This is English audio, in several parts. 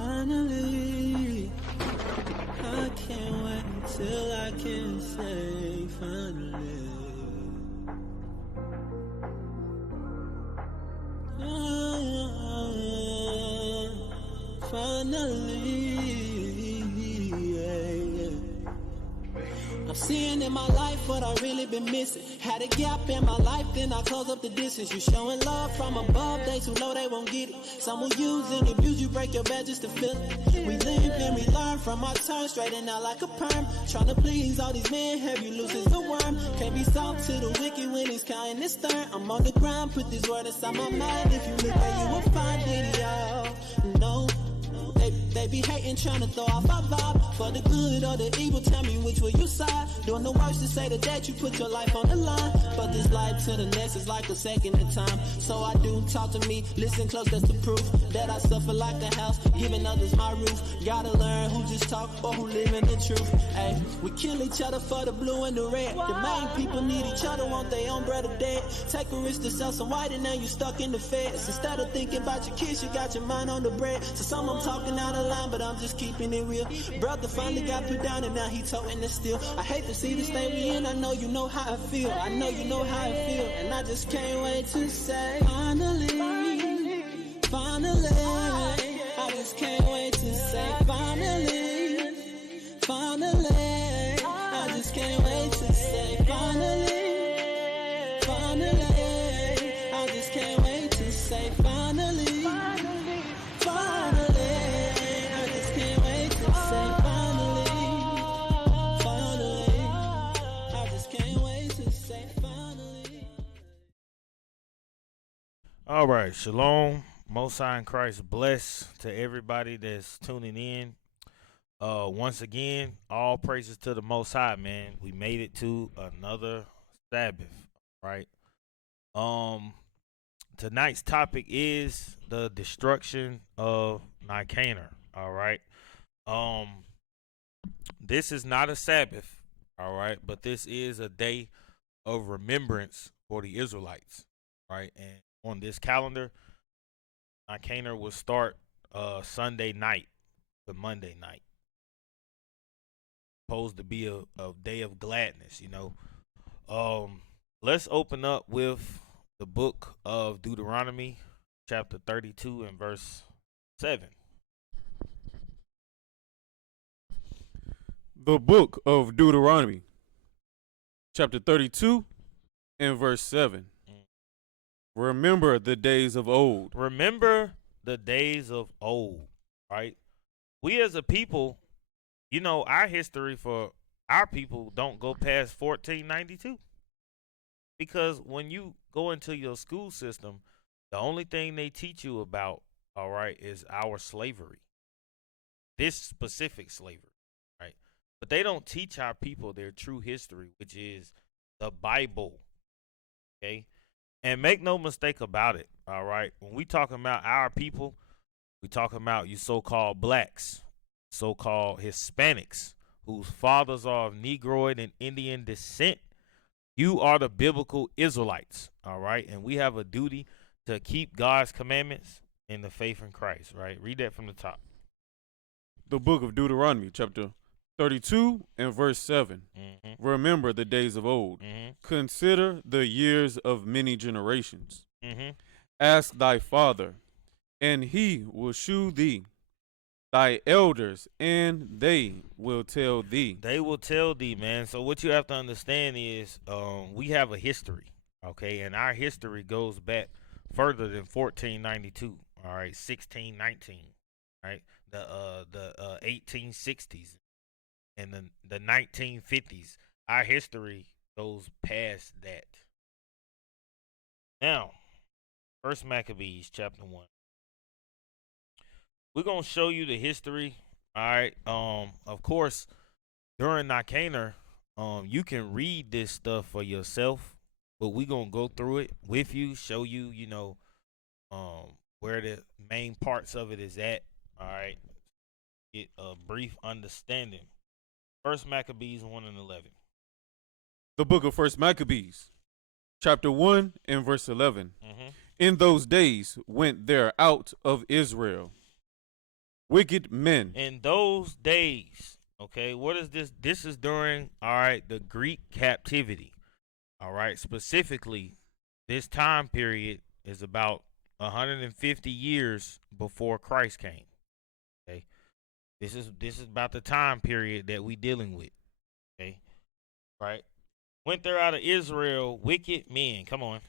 Finally, I can't wait until I can say finally. Finally, yeah. I'm seeing in my life what I really been missing. Had a gap in my life, then I close up the distance. You showing love from above, they too low, they won't get it. Some will use and abuse you, break your bed just to feel it. We live and we learn from our turn, straighten out like a perm. Trying to please all these men, have you loose as a worm. Can't be soft to the wicked when he's counting his stern. I'm on the ground, put this word inside my mind. If you look at you will find it, y'all. No. They be hating, trying to throw off our vibe. For the good or the evil, tell me which way you side. Doing the worst to say the that you put your life on the line. But this life to the next is like a second in time. So I do, talk to me, listen close, that's the proof. That I suffer like a house, giving others my roof. Gotta learn who just talk or who live in the truth. Ay, we kill each other for the blue and the red. The main people need each other, want their own brother dead. Take a risk to sell some white and now you stuck in the feds. Instead of thinking about your kids, you got your mind on the bread. So some I'm talking out of line, but I'm just keeping it real. Brother finally got put down and now he toting it still. I hate to see the state we in, I know you know how I feel. I know you know how I feel, and I just can't wait to say finally, finally. I just can't wait to say finally, finally. I just can't wait to say finally, finally. I just can't wait to say finally. All right, shalom, Most High in Christ, bless to everybody that's tuning in. Once again, all praises to the Most High, man. We made it to another Sabbath, right? Tonight's topic is the destruction of Nicanor. All right. This is not a Sabbath, all right, but this is a day of remembrance for the Israelites, right? And on this calendar, Nicanor will start Sunday night to Monday night. Supposed to be a day of gladness, you know. Let's open up with the book of Deuteronomy, chapter 32 and verse 7. The book of Deuteronomy, chapter 32 and verse 7. Remember the days of old. Remember the days of old, right? We as a people, you know, our history for our people don't go past 1492. Because when you go into your school system, the only thing they teach you about, all right, is our slavery. This specific slavery, right? But they don't teach our people their true history, which is the Bible, okay? And make no mistake about it, all right? When we talking about our people, we talking about you so-called blacks, so-called Hispanics, whose fathers are of Negroid and Indian descent. You are the biblical Israelites, all right? And we have a duty to keep God's commandments in the faith in Christ, right? Read that from the top. The book of Deuteronomy, chapter 32 and verse 7. Remember the days of old. Consider the years of many generations. Ask thy father, and he will shew thee, thy elders, and they will tell thee. They will tell thee, man. So what you have to understand is we have a history, okay? And our history goes back further than 1492, all right? 1619, right? The 1860s. In the 1950s, our history goes past that. Now, First Maccabees, chapter 1. We're gonna show you the history. All right. Of course, during Nicanor, you can read this stuff for yourself, but we're gonna go through it with you, show you, you know, where the main parts of it is at. All right. Get a brief understanding. First Maccabees 1 and 11. The book of First Maccabees, chapter 1 and verse 11. In those days went there out of Israel wicked men. In those days, okay, what is this? This is during, all right, the Greek captivity. All right, specifically, this time period is about 150 years before Christ came. Okay, this is about the time period that we dealing with. Okay, right? Went there out of Israel wicked men. Come on.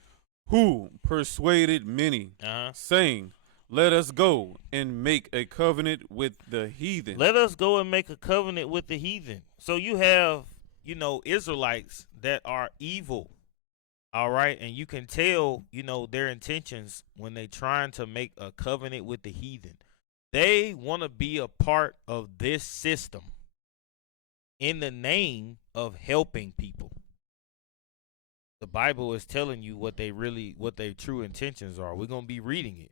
Who persuaded many, saying, let us go and make a covenant with the heathen. Let us go and make a covenant with the heathen. So you have, Israelites that are evil. All right. And you can tell, their intentions when they trying to make a covenant with the heathen. They want to be a part of this system in the name of helping people. The Bible is telling you what their true intentions are. We're going to be reading it,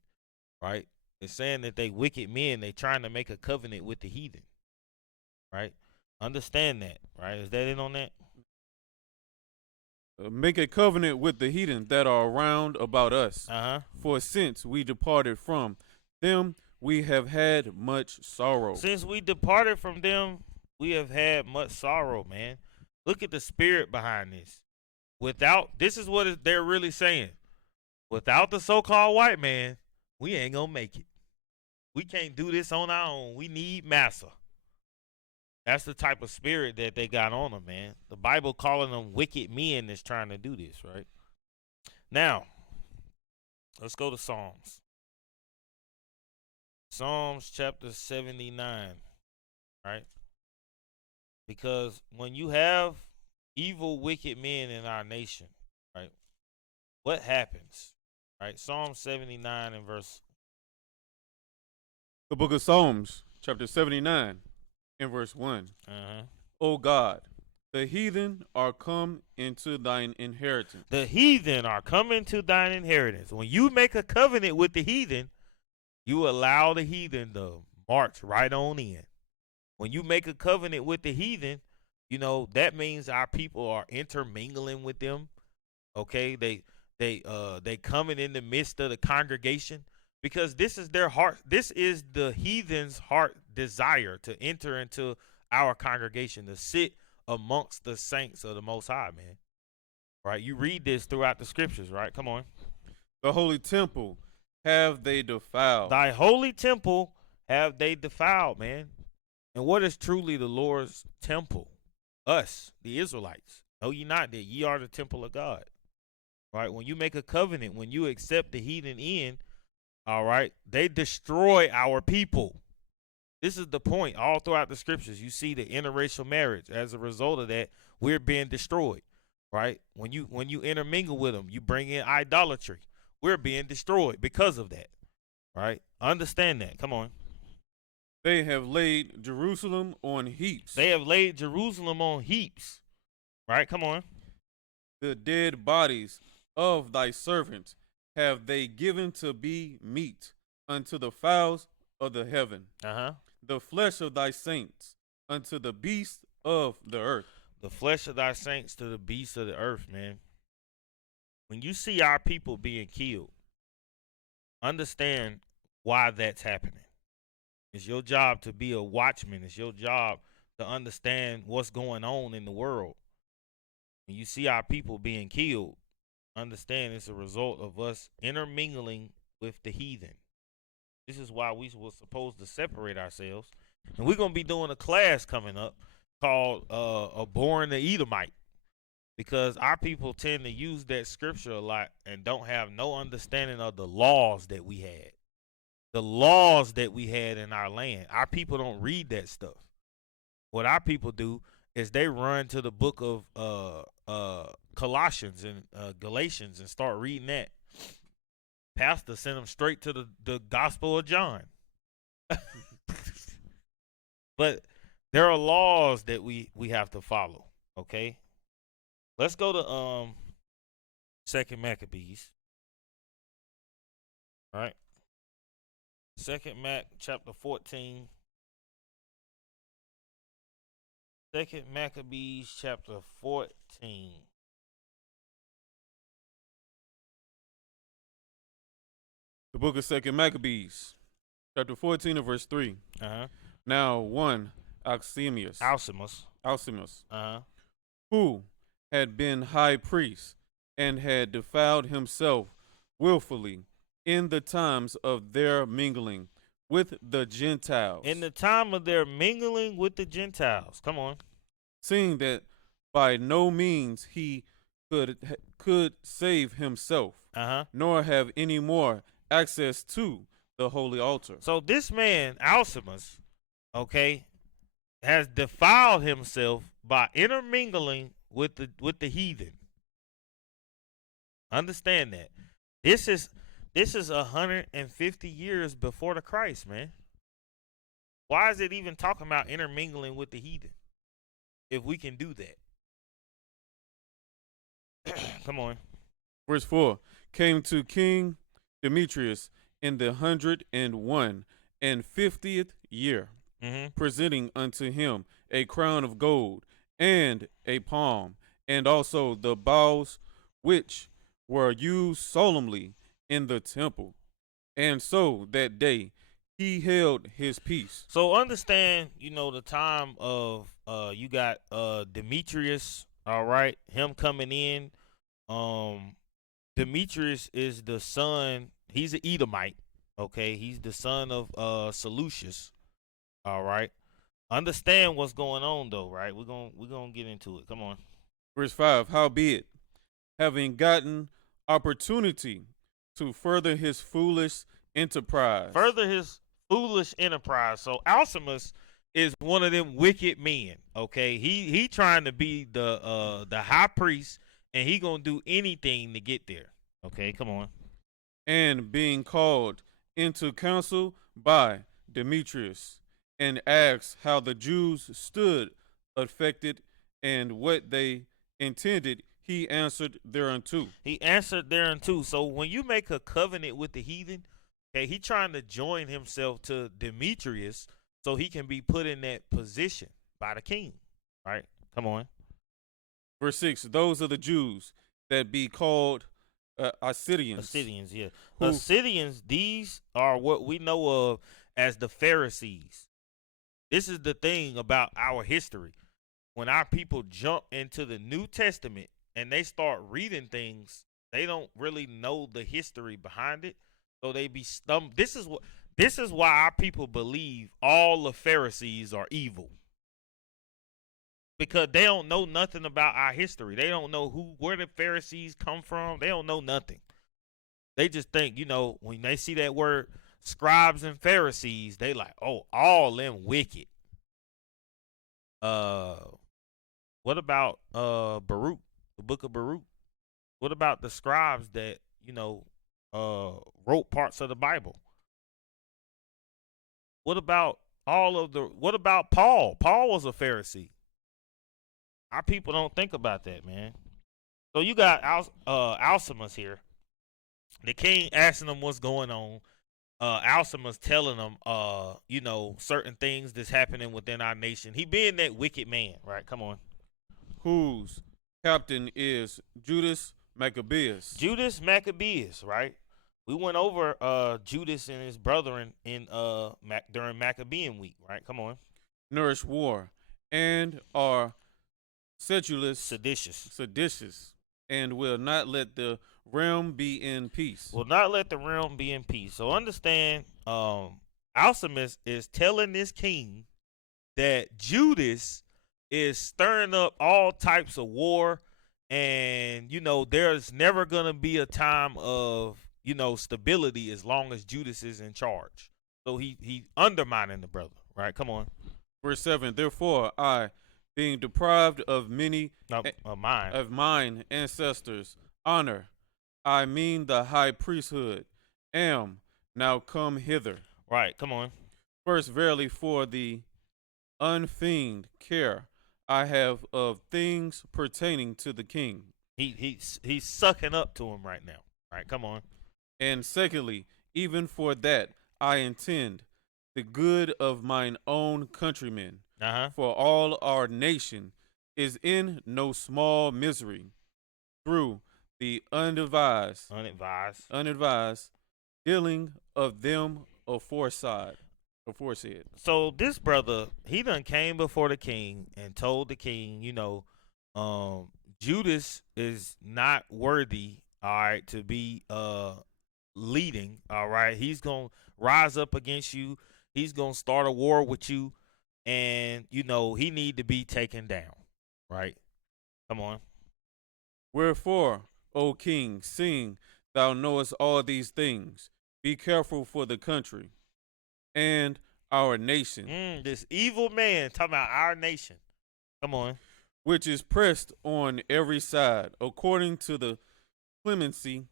right? It's saying that they wicked men, they trying to make a covenant with the heathen, right? Understand that, right? Is that it on that? Make a covenant with the heathen that are round about us. For since we departed from them, we have had much sorrow. Since we departed from them, we have had much sorrow, man. Look at the spirit behind this. This is what they're really saying. Without the so-called white man, we ain't gonna make it. We can't do this on our own. We need massa. That's the type of spirit that they got on them, man. The Bible calling them wicked men that's trying to do this, right? Now, let's go to Psalms. Psalms chapter 79, right? Because when you have evil, wicked men in our nation, right, what happens, right? Psalm 79 and verse. The book of Psalms, chapter 79 and verse 1. O God, the heathen are come into thine inheritance. The heathen are coming to thine inheritance. When you make a covenant with the heathen, you allow the heathen to march right on in. When you make a covenant with the heathen, that means our people are intermingling with them. Okay, they coming in the midst of the congregation because this is their heart. This is the heathen's heart desire to enter into our congregation, to sit amongst the saints of the Most High, man. Right? You read this throughout the scriptures, right? Come on. The holy temple have they defiled. Thy holy temple have they defiled, man. And what is truly the Lord's temple? Us, the Israelites. Know ye not that ye are the temple of God? Right? When you make a covenant, when you accept the heathen in, all right, they destroy our people. This is the point. All throughout the scriptures, you see the interracial marriage. As a result of that, we're being destroyed. Right? When you intermingle with them, you bring in idolatry. We're being destroyed because of that. Right? Understand that. Come on. They have laid Jerusalem on heaps. They have laid Jerusalem on heaps. Right? Come on. The dead bodies of thy servants have they given to be meat unto the fowls of the heaven. The flesh of thy saints unto the beasts of the earth. The flesh of thy saints to the beasts of the earth, man. When you see our people being killed, understand why that's happening. It's your job to be a watchman. It's your job to understand what's going on in the world. When you see our people being killed, understand it's a result of us intermingling with the heathen. This is why we were supposed to separate ourselves. And we're going to be doing a class coming up called Abhorring the Edomite. Because our people tend to use that scripture a lot and don't have no understanding of the laws that we had. The laws that we had in our land. Our people don't read that stuff. What our people do is they run to the book of Colossians and Galatians and start reading that. Pastor sent them straight to the Gospel of John. But there are laws that we have to follow, okay? Let's go to 2nd Maccabees. All right. 2nd Mac chapter 14. 2nd Maccabees chapter 14. The book of 2nd Maccabees, chapter 14 and verse 3. Uh-huh. Now one Alcimus, Alcimus. Uh-huh. who had been high priest and had defiled himself willfully in the times of their mingling with the Gentiles. In the time of their mingling with the Gentiles. Come on. Seeing that by no means he could save himself, nor have any more access to the holy altar. So this man, Alcimus, okay, has defiled himself by intermingling with the heathen. Understand that. This is 150 years before the Christ, man. Why is it even talking about intermingling with the heathen if we can do that? Come on. Verse 4, came to King Demetrius in the 151st year, presenting unto him a crown of gold and a palm, and also the boughs which were used solemnly in the temple. And so that day he held his peace. So understand, the time of you got Demetrius, all right, him coming in. Demetrius is the son, he's an Edomite, okay? He's the son of Seleucus. All right. Understand what's going on though, right? We're gonna get into it. Come on. Verse 5, howbeit, having gotten opportunity to further his foolish enterprise. So Alcimus is one of them wicked men, okay? He trying to be the high priest, and he gonna do anything to get there. Okay, come on. And being called into council by Demetrius, and asked how the Jews stood affected and what they intended, he answered thereunto. So when you make a covenant with the heathen, okay, he trying to join himself to Demetrius so he can be put in that position by the king. Right? Come on. Verse 6, those are the Jews that be called Assyrians. Assyrians, yeah. Assyrians, these are what we know of as the Pharisees. This is the thing about our history. When our people jump into the New Testament and they start reading things, they don't really know the history behind it. So they be stumped. This is why our people believe all the Pharisees are evil. Because they don't know nothing about our history. They don't know where the Pharisees come from. They don't know nothing. They just think, when they see that word scribes and Pharisees, they like, oh, all them wicked. What about Baruch, the book of Baruch? What about the scribes that, wrote parts of the Bible? What about Paul? Paul was a Pharisee. Our people don't think about that, man. So you got Alcimus here. The king asking him what's going on. Alcimus telling him, certain things that's happening within our nation. He being that wicked man, right? Come on. Whose captain is Judas Maccabeus. Judas Maccabeus, right? We went over Judas and his brethren in during Maccabean week, right? Come on. Nourish war and are seditious, and will not let the realm be in peace. So understand, Alcimus is telling this king that Judas is stirring up all types of war, and there's never gonna be a time of stability as long as Judas is in charge. So he undermining the brother, right? Come on. Verse 7, therefore I, being deprived of many of mine ancestors' honor, I mean the high priesthood, am now come hither. Right, come on. First, verily, for the unfeigned care I have of things pertaining to the king. He's sucking up to him right now. Right, come on. And secondly, even for that I intend the good of mine own countrymen. For all our nation is in no small misery through the unadvised dealing of them aforesaid. So this brother, he done came before the king and told the king, Judas is not worthy, all right, to be leading, all right. He's gonna rise up against you. He's gonna start a war with you, and he need to be taken down, right? Come on. Wherefore, O king, seeing thou knowest all these things, be careful for the country and our nation, This evil man talking about our nation. Come on. which is pressed on every side, according to the clemency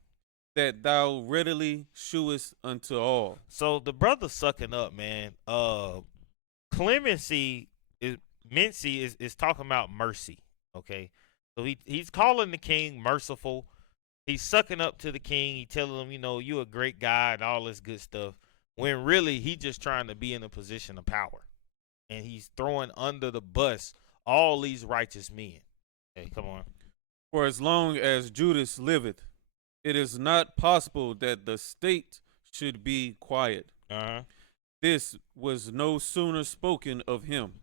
that thou readily shewest unto all. So the brother sucking up, man. Clemency is talking about mercy. Okay, so he's calling the king merciful. He's sucking up to the king. He telling him, you a great guy and all this good stuff. When really he just trying to be in a position of power, and he's throwing under the bus all these righteous men. Hey, come on. For as long as Judas liveth, it is not possible that the state should be quiet. This was no sooner spoken of him,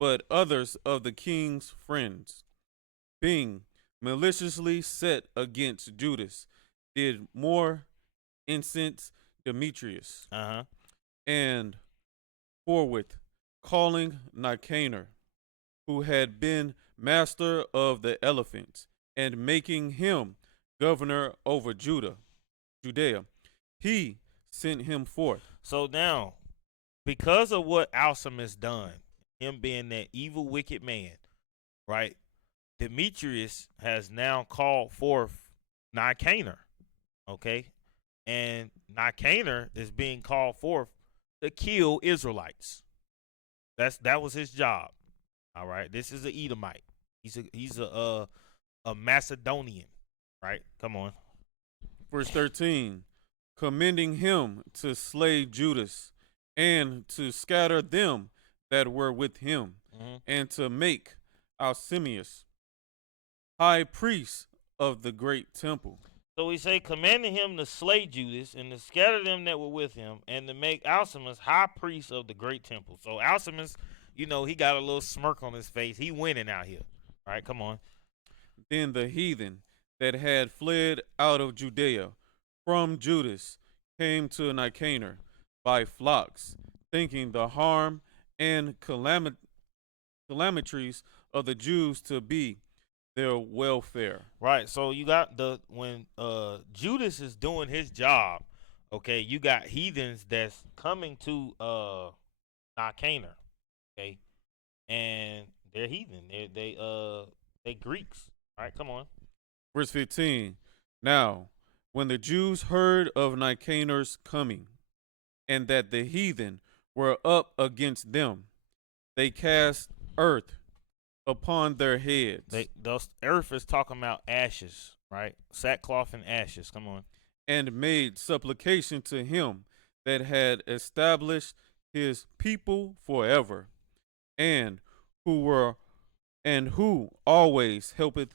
but others of the king's friends, being maliciously set against Judas, did more incense Demetrius, and forthwith calling Nicanor, who had been master of the elephants, and making him governor over Judea, he sent him forth. So now, because of what Alcimus done, him being that evil, wicked man, right? Demetrius has now called forth Nicanor, okay? And Nicanor is being called forth to kill Israelites. That was his job. All right. This is an Edomite. He's a Macedonian, right? Come on. Verse 13, commending him to slay Judas and to scatter them that were with him, and to make Alcimus high priest of the great temple. So we say, commanding him to slay Judas and to scatter them that were with him, and to make Alcimus high priest of the great temple. So Alcimus, he got a little smirk on his face. He winning out here. All right, come on. Then the heathen that had fled out of Judea from Judas came to Nicanor by flocks, thinking the harm and calamities of the Jews to be their welfare. Right. So you got when Judas is doing his job, okay, you got heathens that's coming to Nicanor, okay, and they're heathen. They Greeks. All right, come on. Verse 15. Now, when the Jews heard of Nicanor's coming, and that the heathen were up against them, they cast earth upon their heads. The earth is talking about ashes, right? Sackcloth and ashes. Come on. And made supplication to him that had established his people forever, and who always helpeth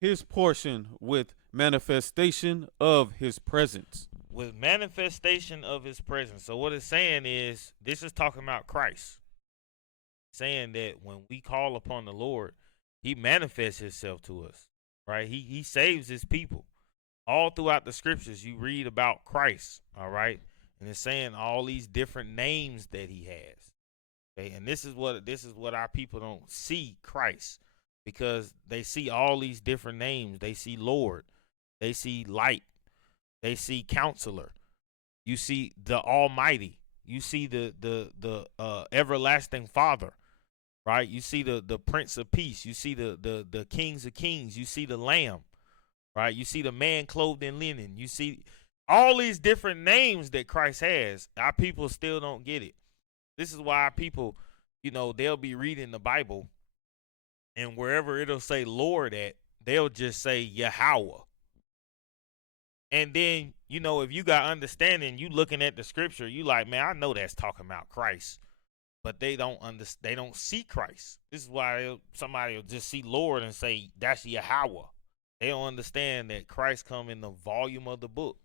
his portion with manifestation of his presence. With manifestation of his presence. So what it's saying is, this is talking about Christ. Saying that when we call upon the Lord, he manifests himself to us, right? He saves his people. All throughout the scriptures, you read about Christ, all right? And it's saying all these different names that he has. Okay, and this is what our people don't see Christ, because they see all these different names. They see Lord, they see Light, they see Counselor, you see the Almighty, you see the everlasting Father, right? You see the Prince of Peace, you see the Kings of Kings, you see the Lamb, right? You see the man clothed in linen, you see all these different names that Christ has. Our people still don't get it. This is why our people, they'll be reading the Bible, and wherever it'll say Lord at, they'll just say Yahweh. And then, if you got understanding, you looking at the scripture, you like, man, I know that's talking about Christ, but they don't see Christ. This is why somebody will just see Lord and say that's Yahweh. They don't understand that Christ come in the volume of the book.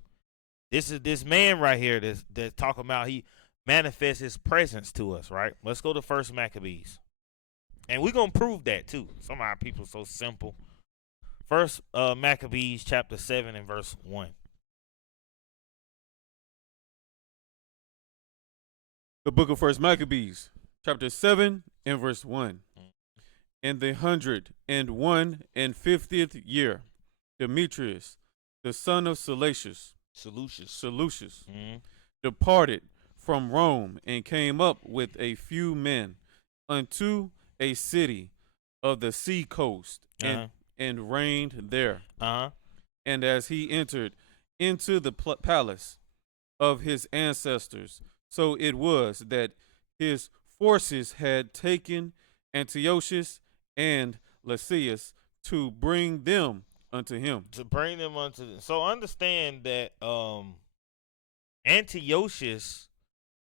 This is this man right here that's talking about he manifests his presence to us, right? Let's go to First Maccabees. And we're gonna prove that too. Some of our people are so simple. First Maccabees chapter 7 and verse 1. The book of First Maccabees, chapter 7 and verse 1. In the 151st year, Demetrius, the son of Seleucus, departed from Rome and came up with a few men unto a city of the sea coast and reigned there. And as he entered into the palace of his ancestors, so it was that his forces had taken Antiochus and Lysias to bring them unto him. So understand that Antiochus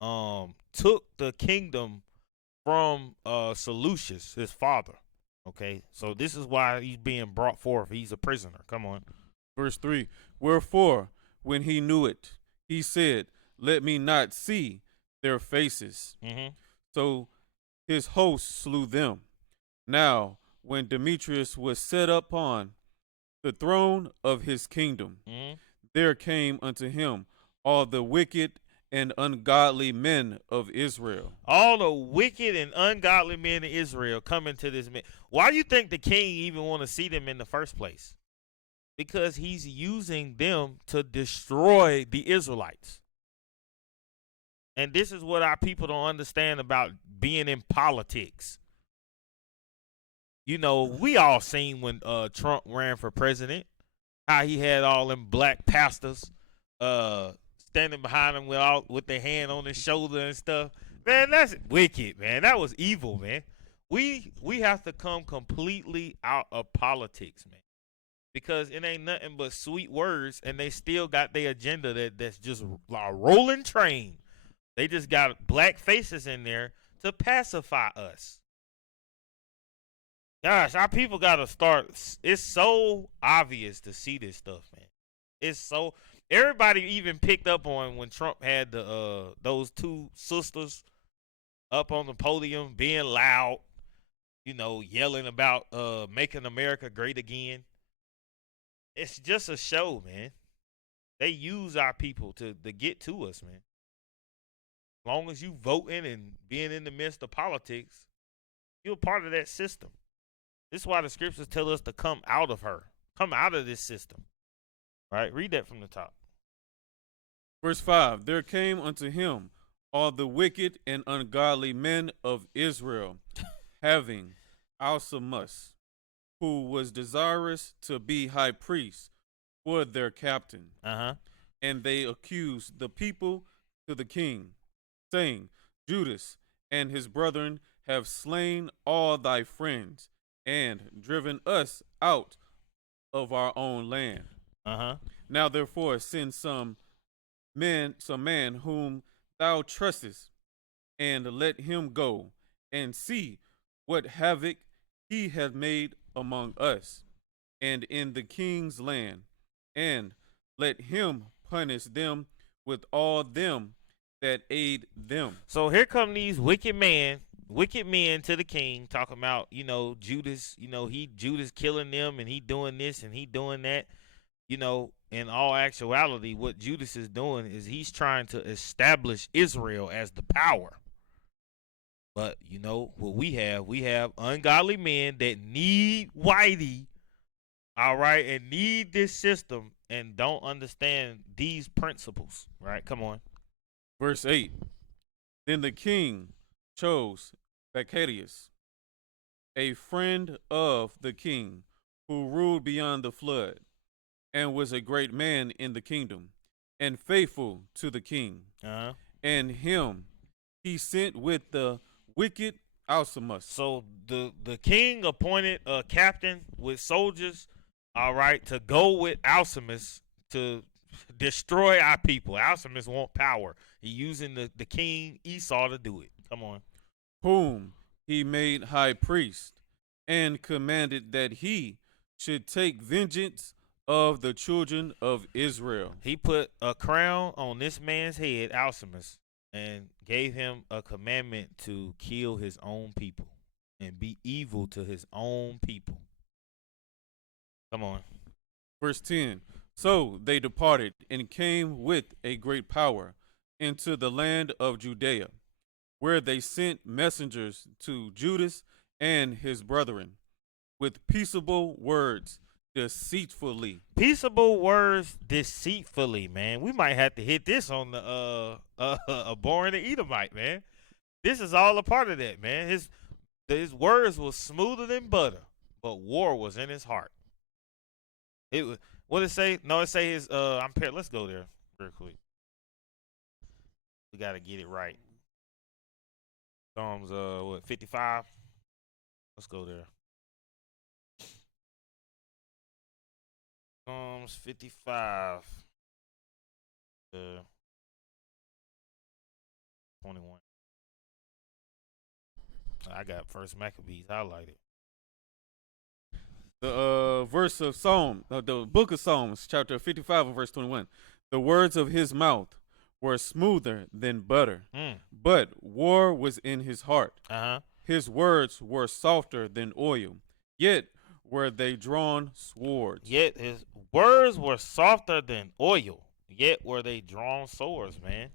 took the kingdom from Seleucus, his father. Okay, so this is why he's being brought forth. He's a prisoner. Come on. Verse 3. Wherefore, when he knew it, he said, let me not see their faces. So his host slew them. Now, when Demetrius was set upon the throne of his kingdom, there came unto him all the wicked and ungodly men of Israel. All the wicked and ungodly men of Israel coming to this man. Why do you think the king even want to see them in the first place? Because he's using them to destroy the Israelites. And this is what our people don't understand about being in politics. You know, we all seen when Trump ran for president, how he had all them black pastors standing behind him with their hand on his shoulder and stuff. Man, that's wicked, man. That was evil, man. We have to come completely out of politics, man. Because it ain't nothing but sweet words, and they still got their agenda that's just a rolling train. They just got black faces in there to pacify us. Gosh, our people got to start. It's so obvious to see this stuff, man. It's so. Everybody even picked up on when Trump had those two sisters up on the podium being loud, you know, yelling about making America great again. It's just a show, man. They use our people to get to us, man. As long as you voting and being in the midst of politics, you're part of that system. This is why the scriptures tell us to come out of her. Come out of this system. Right? Read that from the top. Verse 5. There came unto him all the wicked and ungodly men of Israel, having Alcimus, who was desirous to be high priest, for their captain. And they accused the people to the king, saying, Judas and his brethren have slain all thy friends, and driven us out of our own land. Now therefore send some man whom thou trustest, and let him go and see what havoc he hath made among us and in the king's land, and let him punish them with all them that aid them. So here come these wicked men to the king, talking about, you know, Judas, you know, Judas killing them, and he doing this and he doing that. You know, in all actuality, what Judas is doing is he's trying to establish Israel as the power. But, you know, what we have ungodly men that need Whitey, all right, and need this system and don't understand these principles, right? Come on. Verse 8. Then the king chose Zacchaeus, a friend of the king, who ruled beyond the flood, and was a great man in the kingdom, and faithful to the king. And him he sent with the wicked Alcimus. So the king appointed a captain with soldiers, all right, to go with Alcimus to destroy our people. Alcimus want power. He using the king Esau to do it. Come on. Whom he made high priest, and commanded that he should take vengeance of the children of Israel. He put a crown on this man's head, Alcimus, and gave him a commandment to kill his own people and be evil to his own people. Come on. Verse 10. So they departed and came with a great power into the land of Judea, where they sent messengers to Judas and his brethren with peaceable words deceitfully. Peaceable words deceitfully, man. We might have to hit this on the a boring Edomite, man. This is all a part of that, man. His words was smoother than butter, but war was in his heart. It was, what it say? No, it say his let's go there real quick. We gotta get it right. Psalms 55. Let's go there. Psalms 55. 21. I got First Maccabees highlighted. The verse of Psalm, the book of Psalms, chapter 55 and verse 21. The words of his mouth were smoother than butter, but war was in his heart. His words were softer than oil, yet were they drawn swords. Yet his words were softer than oil, yet were they drawn swords, man.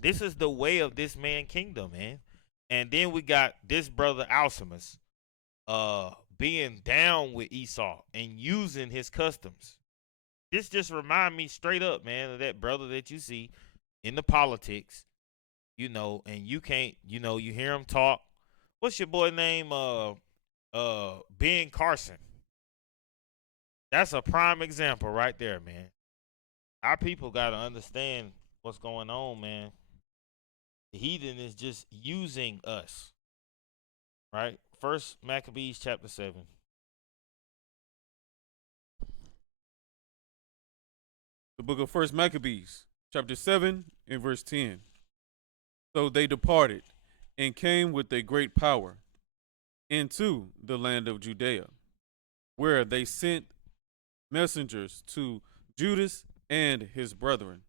This is the way of this man kingdom, man. And then we got this brother Alcimus being down with Esau and using his customs. This just remind me straight up, man, of that brother that you see in the politics, and you can't, you hear him talk. What's your boy name? Ben Carson. That's a prime example right there, man. Our people got to understand what's going on, man. The heathen is just using us, right? First Maccabees chapter 7. The book of First Maccabees, chapter 7 and verse 10. So they departed and came with a great power into the land of Judea, where they sent messengers to Judas and his brethren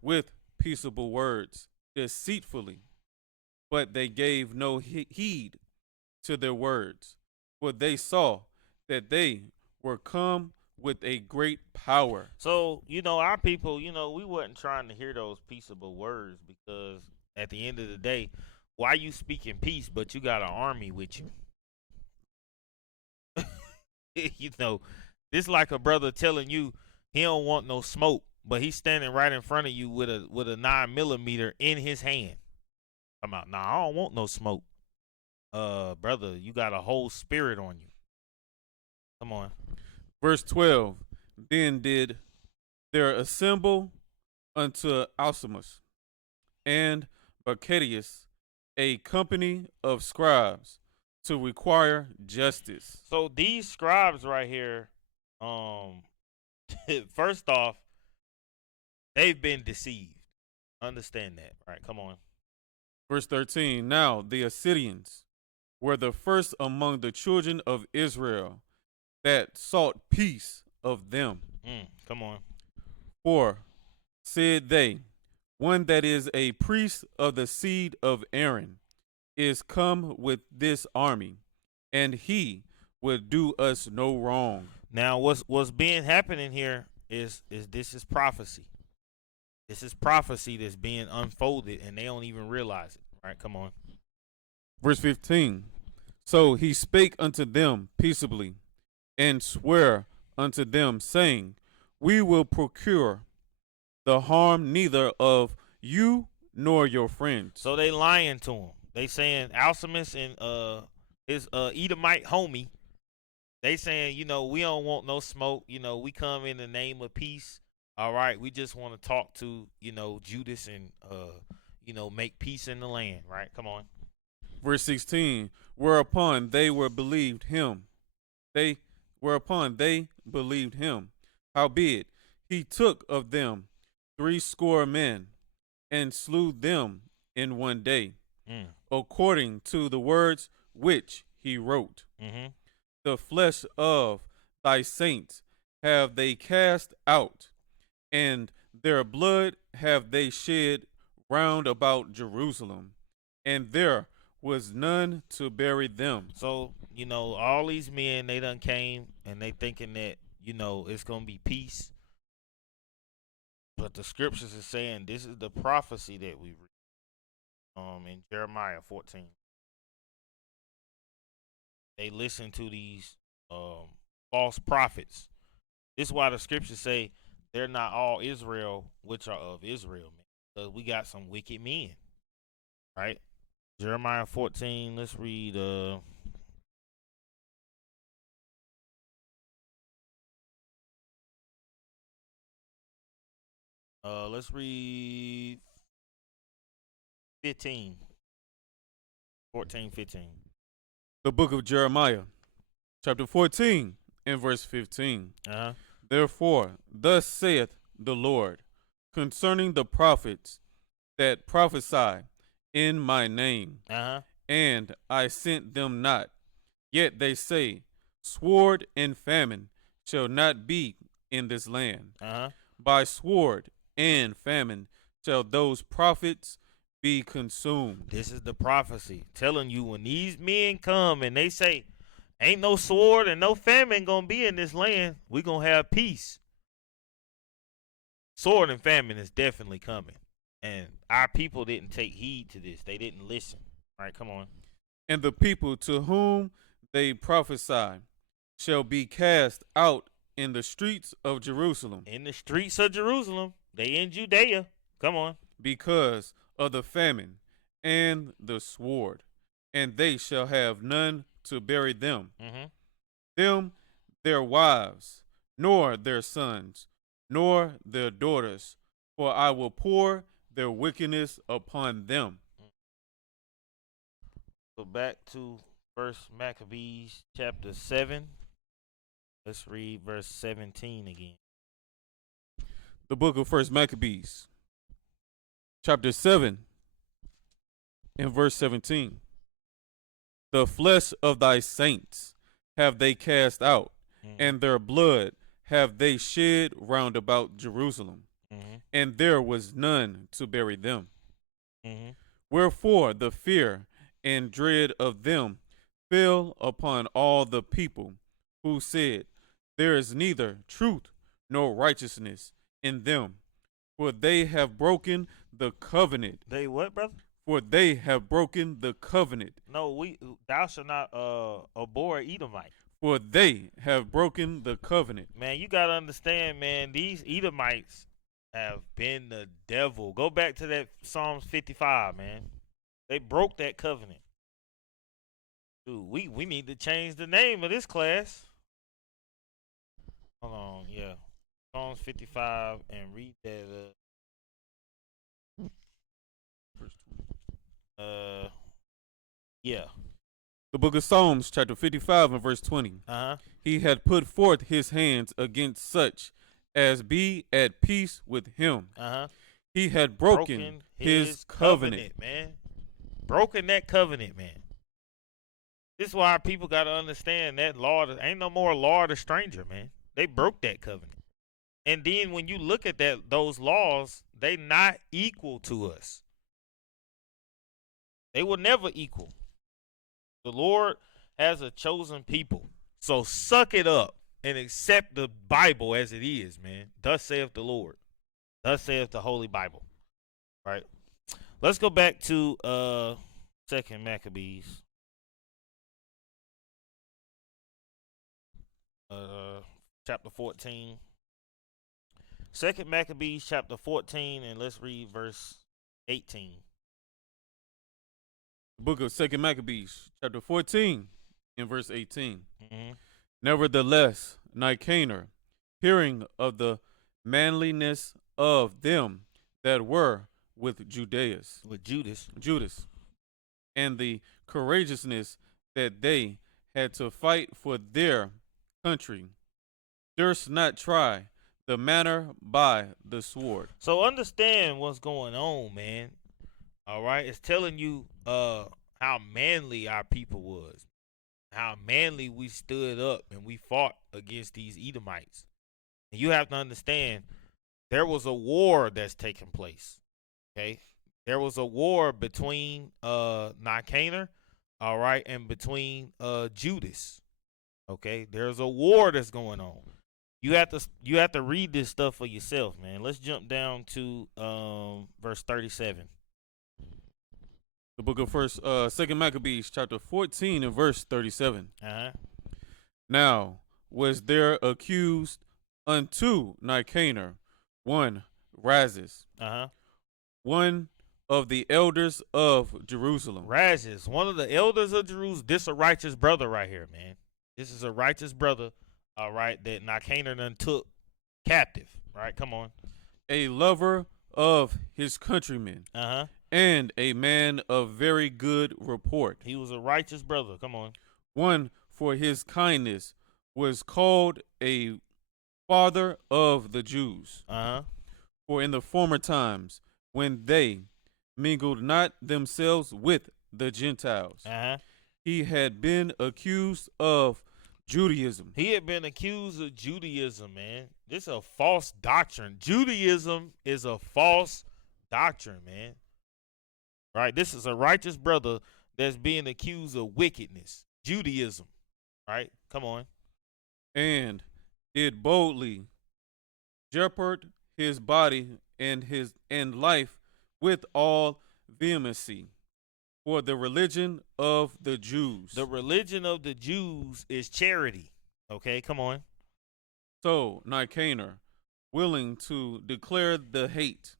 with peaceable words deceitfully, but they gave no heed to their words, for they saw that they were come with a great power. So, our people, we wasn't trying to hear those peaceable words, because at the end of the day, why you speaking peace but you got an army with you? This like a brother telling you he don't want no smoke, but he's standing right in front of you with a 9mm in his hand. I'm out. Nah, I don't want no smoke. Brother, you got a whole spirit on you. Come on. Verse 12. Then did there assemble unto Alcimus and Bacchadius a company of scribes to require justice. So these scribes right here, first off, they've been deceived. Understand that, right? Come on. Verse 13. Now the Assyrians were the first among the children of Israel that sought peace of them. Come on. For, said they, one that is a priest of the seed of Aaron is come with this army, and he will do us no wrong. Now, what's being happening here is this is prophecy. This is prophecy that's being unfolded, and they don't even realize it. All right, come on. Verse 15. So he spake unto them peaceably, and sware unto them, saying, we will procure the harm neither of you nor your friends. So they lying to him. They saying Alcimus and his Edomite homie, they saying, we don't want no smoke. We come in the name of peace. All right, we just want to talk to, Judas and, make peace in the land. Right, come on. Verse 16, whereupon they believed him. Whereupon they believed him. Howbeit, he took of them 70 men, and slew them in one day, according to the words which he wrote. The flesh of thy saints have they cast out, and their blood have they shed round about Jerusalem, and there was none to bury them. So, all these men, they done came and they thinking that, it's going to be peace. But the scriptures is saying this is the prophecy that we read in Jeremiah 14. They listen to these false prophets. This is why the scriptures say they're not all Israel, which are of Israel, man. Because we got some wicked men, right? Jeremiah 14, let's read let's read 15. 14, 15. The book of Jeremiah, chapter 14, and verse 15. Uh-huh. Therefore, thus saith the Lord concerning the prophets that prophesy in my name, Uh-huh. and I sent them not. Yet they say, sword and famine shall not be in this land. Uh-huh. By sword and famine shall those prophets be consumed. This is the prophecy telling you when these men come and they say, ain't no sword and no famine gonna be in this land, we gonna have peace. Sword and famine is definitely coming. And our people didn't take heed to this. They didn't listen. All right, come on. And the people to whom they prophesy shall be cast out in the streets of Jerusalem. In the streets of Jerusalem. They in Judea. Come on. Because of the famine and the sword, and they shall have none to bury them. Mm-hmm. Them, their wives, nor their sons, nor their daughters, for I will pour their wickedness upon them. So back to First Maccabees chapter 7. Let's read verse 17 again. The book of First Maccabees, chapter 7, and verse 17. The flesh of thy saints have they cast out, and their blood have they shed round about Jerusalem, and there was none to bury them. Wherefore the fear and dread of them fell upon all the people, who said, there is neither truth nor righteousness in them, for they have broken the covenant. They what, brother? For they have broken the covenant. No, thou shalt not abhor Edomite. For they have broken the covenant. Man, you gotta understand, man, these Edomites have been the devil. Go back to that Psalms 55, man. They broke that covenant. Dude, we need to change the name of this class. Hold on, yeah. Psalms 55 and read that yeah. The book of Psalms, chapter 55 and verse 20. He had put forth his hands against such as be at peace with him. He had broken his covenant, man. Broken that covenant, man. This is why our people got to understand that law ain't no more law of the stranger, man. They broke that covenant. And then when you look at those laws, they not equal to us. They will never equal. The Lord has a chosen people. So suck it up and accept the Bible as it is, man. Thus saith the Lord. Thus saith the Holy Bible. Right? Let's go back to 2nd Maccabees. Chapter 14. 2nd Maccabees chapter 14, and let's read verse 18. Book of 2nd Maccabees, chapter 14, and verse 18. Nevertheless, Nicanor, hearing of the manliness of them that were with Judas, and the courageousness that they had to fight for their country, durst not try the matter by the sword. So understand what's going on, man. All right, it's telling you how manly our people was, how manly we stood up and we fought against these Edomites. And you have to understand there was a war that's taking place. Okay? There was a war between Nicanor, all right, and between Judas. Okay? There's a war that's going on. You have to read this stuff for yourself, man. Let's jump down to verse 37. The book of Second Maccabees, chapter 14 and verse 37. Uh-huh. Now was there accused unto Nicanor one Razes, Uh-huh. one of the elders of Jerusalem. Razes, one of the elders of Jerusalem. This a righteous brother right here, man. This is a righteous brother, all right, that Nicanor done took captive. Right? Come on. A lover of his countrymen. Uh-huh. And a man of very good report. He was a righteous brother. Come on. One for his kindness was called a father of the Jews. Uh-huh. For in the former times, when they mingled not themselves with the Gentiles, Uh-huh. he had been accused of Judaism. He had been accused of Judaism, man. This is a false doctrine. Judaism is a false doctrine, man. Right? This is a righteous brother that's being accused of wickedness. Judaism. Right? Come on. And did boldly jeopard his body and life with all vehemency for the religion of the Jews. The religion of the Jews is charity. Okay, come on. So Nicanor, willing to declare the hate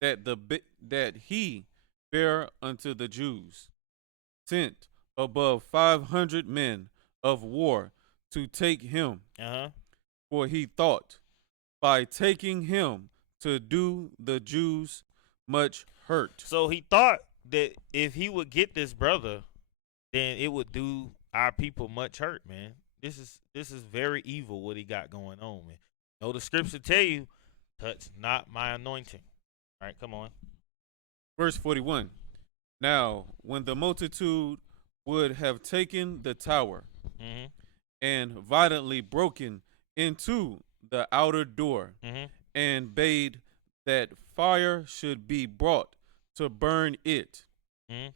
that he bare unto the Jews, sent above 500 men of war to take him. Uh-huh. For he thought, by taking him, to do the Jews much hurt. So he thought that if he would get this brother, then it would do our people much hurt, man. This is very evil what he got going on, man. No, the scripture tell you, touch not my anointing. All right, come on. Verse 41. Now, when the multitude would have taken the tower and violently broken into the outer door and bade that fire should be brought to burn it,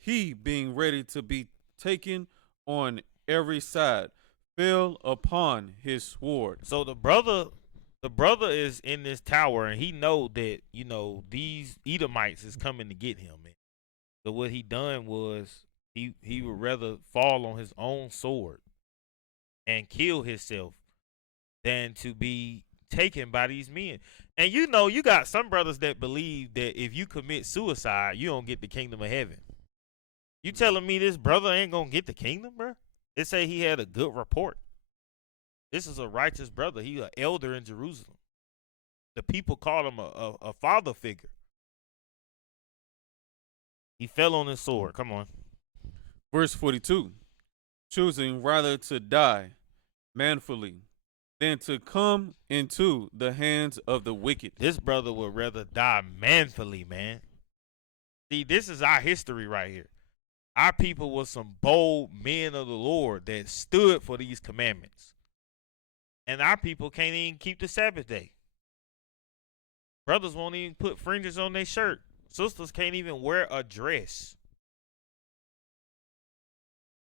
he, being ready to be taken on every side, fell upon his sword. So the brother is in this tower, and he know that, you know, these Edomites is coming to get him, man. So what he done was he would rather fall on his own sword and kill himself than to be taken by these men. And you know, you got some brothers that believe that if you commit suicide, you don't get the kingdom of heaven. You telling me this brother ain't gonna get the kingdom, bro? They say he had a good report. This is a righteous brother. He an elder in Jerusalem. The people called him a father figure. He fell on his sword. Come on. Verse 42. Choosing rather to die manfully than to come into the hands of the wicked. This brother would rather die manfully, man. See, this is our history right here. Our people were some bold men of the Lord that stood for these commandments. And our people can't even keep the Sabbath day. Brothers won't even put fringes on their shirt. Sisters can't even wear a dress.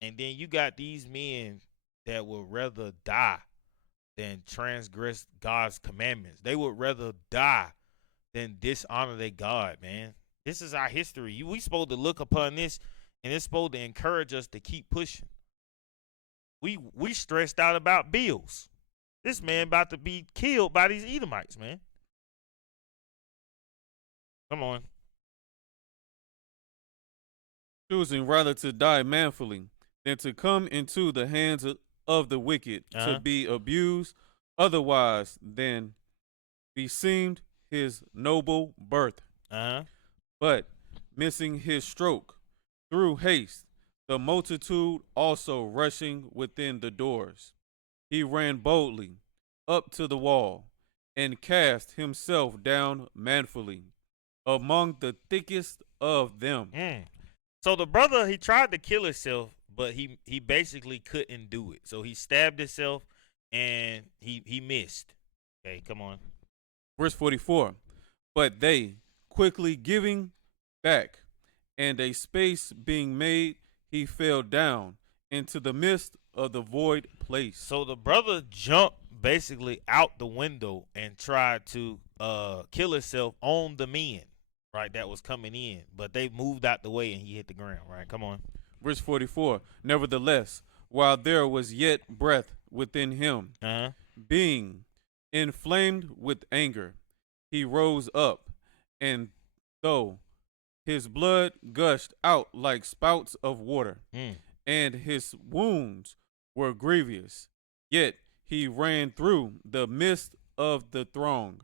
And then you got these men that would rather die than transgress God's commandments. They would rather die than dishonor their God, man. This is our history. We supposed to look upon this, and it's supposed to encourage us to keep pushing. We stressed out about bills. This man about to be killed by these Edomites, man. Come on. Choosing rather to die manfully than to come into the hands of the wicked, to be abused otherwise than beseemed his noble birth. But missing his stroke through haste, the multitude also rushing within the doors, he ran boldly up to the wall and cast himself down manfully among the thickest of them. So the brother, he tried to kill himself, but he basically couldn't do it. So he stabbed himself and he missed. Okay, come on. Verse 44. But they, quickly giving back, and a space being made, he fell down into the midst of the void place. So the brother jumped basically out the window and tried to kill himself on the men, right, that was coming in. But they moved out the way and he hit the ground, right? Come on. Verse 44. Nevertheless, while there was yet breath within him, being inflamed with anger, he rose up, and though his blood gushed out like spouts of water, and his wounds were grievous, yet he ran through the midst of the throng,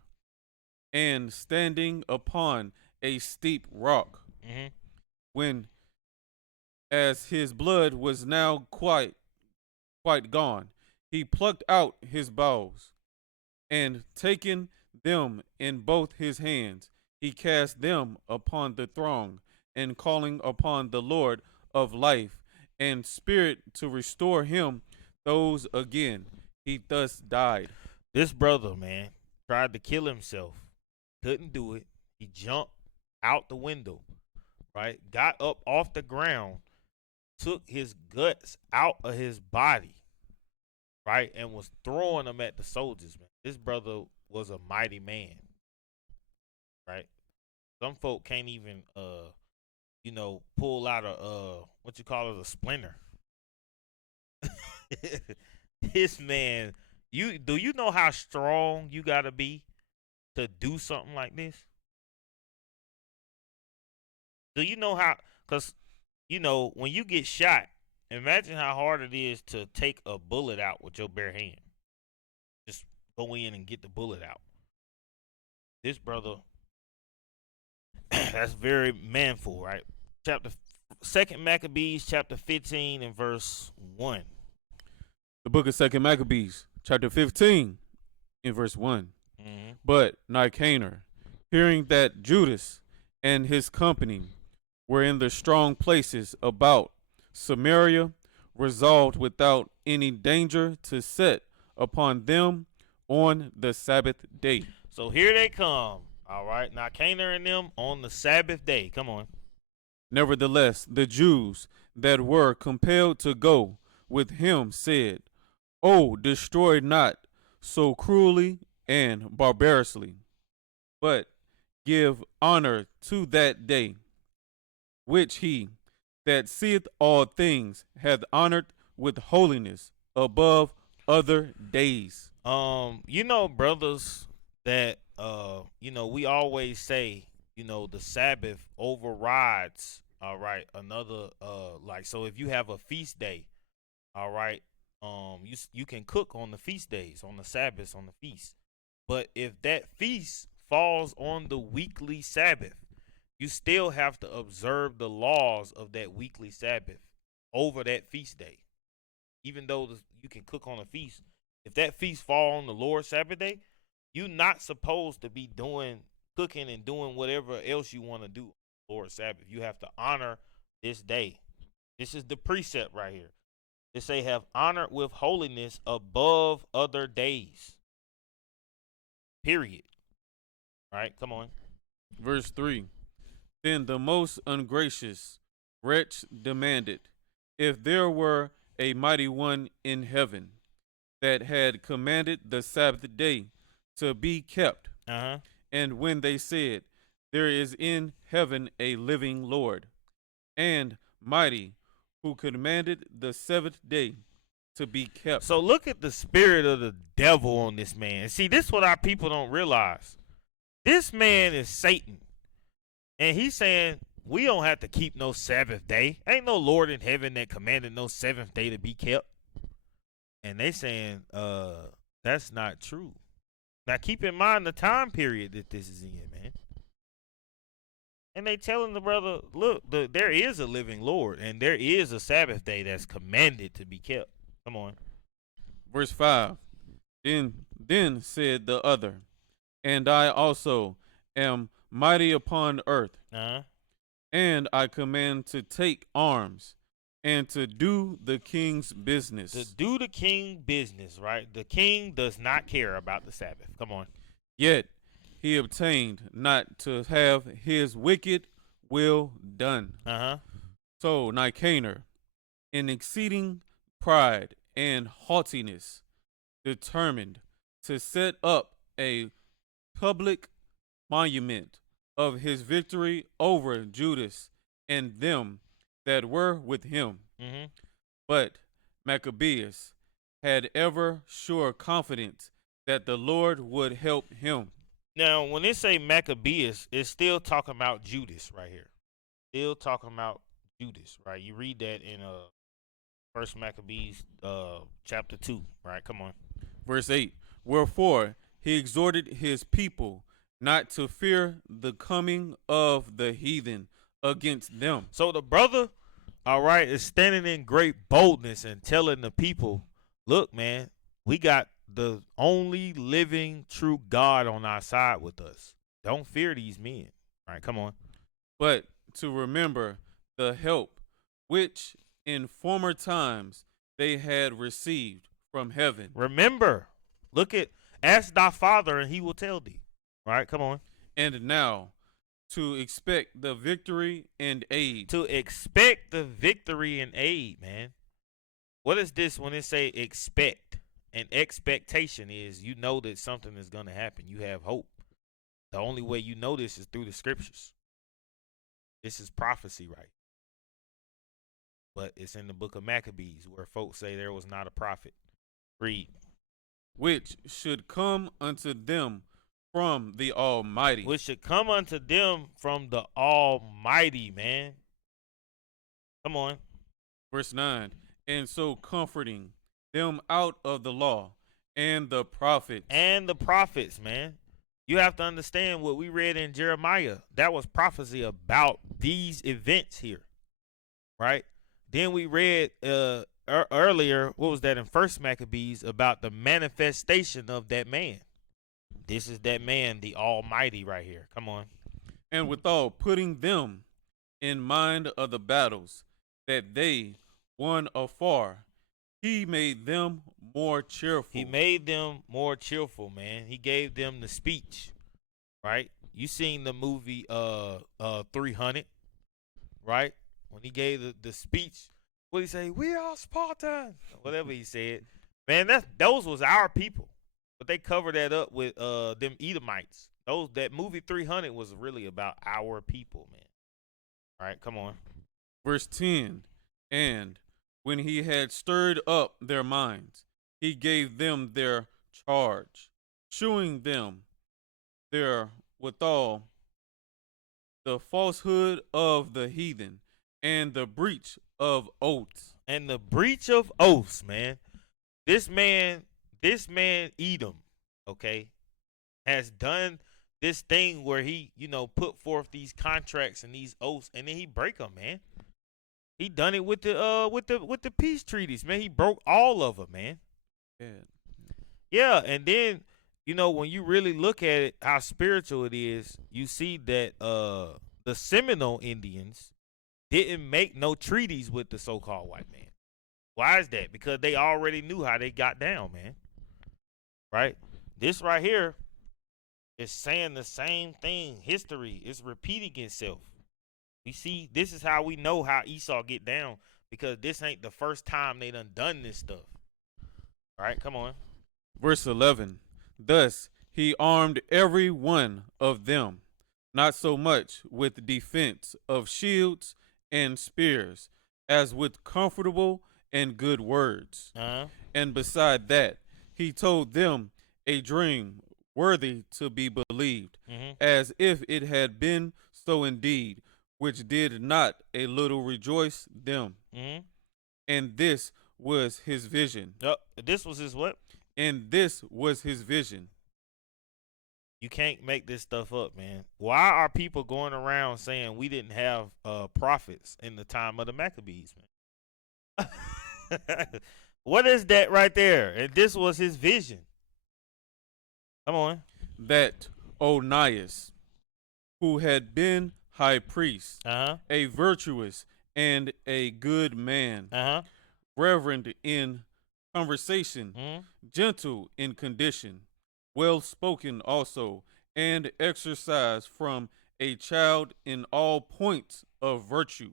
and standing upon a steep rock, when as his blood was now quite gone, he plucked out his bowels, and taking them in both his hands, he cast them upon the throng, and calling upon the Lord of life and spirit to restore him those again, he thus died. This brother, man, tried to kill himself, couldn't do it. He jumped out the window, right? Got up off the ground, took his guts out of his body, right, and was throwing them at the soldiers, man. This brother was a mighty man, right? Some folk can't even, pull out a what you call it, a splinter. This man, do you know how strong you gotta be to do something like this? Do you know how? Because when you get shot, imagine how hard it is to take a bullet out with your bare hand. Just go in and get the bullet out. This brother, that's very manful, right? Second Maccabees, chapter 15 and verse 1. The book of Second Maccabees, chapter 15, in verse 1. But Nicanor, hearing that Judas and his company were in the strong places about Samaria, resolved without any danger to set upon them on the Sabbath day. So here they come, all right? Nicanor and them on the Sabbath day. Come on. Nevertheless, the Jews that were compelled to go with him said, "Oh, destroy not so cruelly and barbarously, but give honor to that day, which he that seeth all things hath honored with holiness above other days." Brothers, that we always say, the Sabbath overrides, all right, another so if you have a feast day, all right, you can cook on the feast days, on the Sabbaths, on the feast. But if that feast falls on the weekly Sabbath, you still have to observe the laws of that weekly Sabbath over that feast day. Even though you can cook on a feast, if that feast fall on the Lord's Sabbath day, you're not supposed to be cooking and doing whatever else you want to do on the Lord's Sabbath. You have to honor this day. This is the precept right here. They say have honor with holiness above other days. Period. All right, come on. Verse 3. Then the most ungracious wretch demanded, if there were a mighty one in heaven that had commanded the Sabbath day to be kept. And when they said, there is in heaven a living Lord, and mighty, who commanded the seventh day to be kept. So look at the spirit of the devil on this man. See, this is what our people don't realize. This man is Satan. And he's saying, we don't have to keep no Sabbath day. Ain't no Lord in heaven that commanded no seventh day to be kept. And they saying, that's not true. Now keep in mind the time period that this is in, man. And they telling the brother, look, there is a living Lord, and there is a Sabbath day that's commanded to be kept. Come on. Verse 5. Then said the other, and I also am mighty upon earth, and I command to take arms and to do the king's business. To do the king business, right? The king does not care about the Sabbath. Come on. Yet he obtained not to have his wicked will done. So Nicanor, in exceeding pride and haughtiness, determined to set up a public monument of his victory over Judas and them that were with him. But Maccabeus had ever sure confidence that the Lord would help him. Now, when they say Maccabeus, it's still talking about Judas right here. Still talking about Judas, right? You read that in First Maccabees chapter 2, right? Come on. Verse 8. Wherefore he exhorted his people not to fear the coming of the heathen against them. So the brother, all right, is standing in great boldness and telling the people, look, man, we got the only living true God on our side with us. Don't fear these men. All right, come on. But to remember the help which in former times they had received from heaven. Remember, ask thy father and he will tell thee. All right, come on. And now to expect the victory and aid. To expect the victory and aid, man. What is this when it say expect? And expectation is you know that something is going to happen. You have hope. The only way you know this is through the scriptures. This is prophecy, right? But it's in the book of Maccabees where folks say there was not a prophet. Read. Which should come unto them from the Almighty. Which should come unto them from the Almighty, man. Come on. Verse 9. And so comforting them out of the law and the prophets. And the prophets, man. You have to understand what we read in Jeremiah. That was prophecy about these events here. Right? Then we read earlier, what was that in First Maccabees, about the manifestation of that man. This is that man, the Almighty right here. Come on. And withal putting them in mind of the battles that they won afar, he made them more cheerful. He made them more cheerful, man. He gave them the speech, right? You seen the movie 300, right? When he gave the speech, what did he say? We are Spartans. Whatever he said. Man, those was our people. But they covered that up with them Edomites. That movie 300 was really about our people, man. All right, come on. Verse 10. And when he had stirred up their minds, he gave them their charge, shewing them there withal the falsehood of the heathen and the breach of oaths. And the breach of oaths, man. This man Edom, okay, has done this thing where he, put forth these contracts and these oaths, and then he break them, man. He done it with the peace treaties, man. He broke all of them, man. Yeah, and then when you really look at it, how spiritual it is, you see that the Seminole Indians didn't make no treaties with the so-called white man. Why is that? Because they already knew how they got down, man. Right? This right here is saying the same thing. History is repeating itself. We see, this is how we know how Esau get down, because this ain't the first time they done this stuff. All right, come on. Verse 11. Thus he armed every one of them, not so much with defense of shields and spears, as with comfortable and good words. And beside that, he told them a dream worthy to be believed, as if it had been so indeed, which did not a little rejoice them. And this was his vision. This was his what? And this was his vision. You can't make this stuff up, man. Why are people going around saying we didn't have prophets in the time of the Maccabees, man? What is that right there? And this was his vision. Come on. That Onias, who had been high priest, a virtuous and a good man, reverend in conversation, gentle in condition, well spoken also, and exercised from a child in all points of virtue,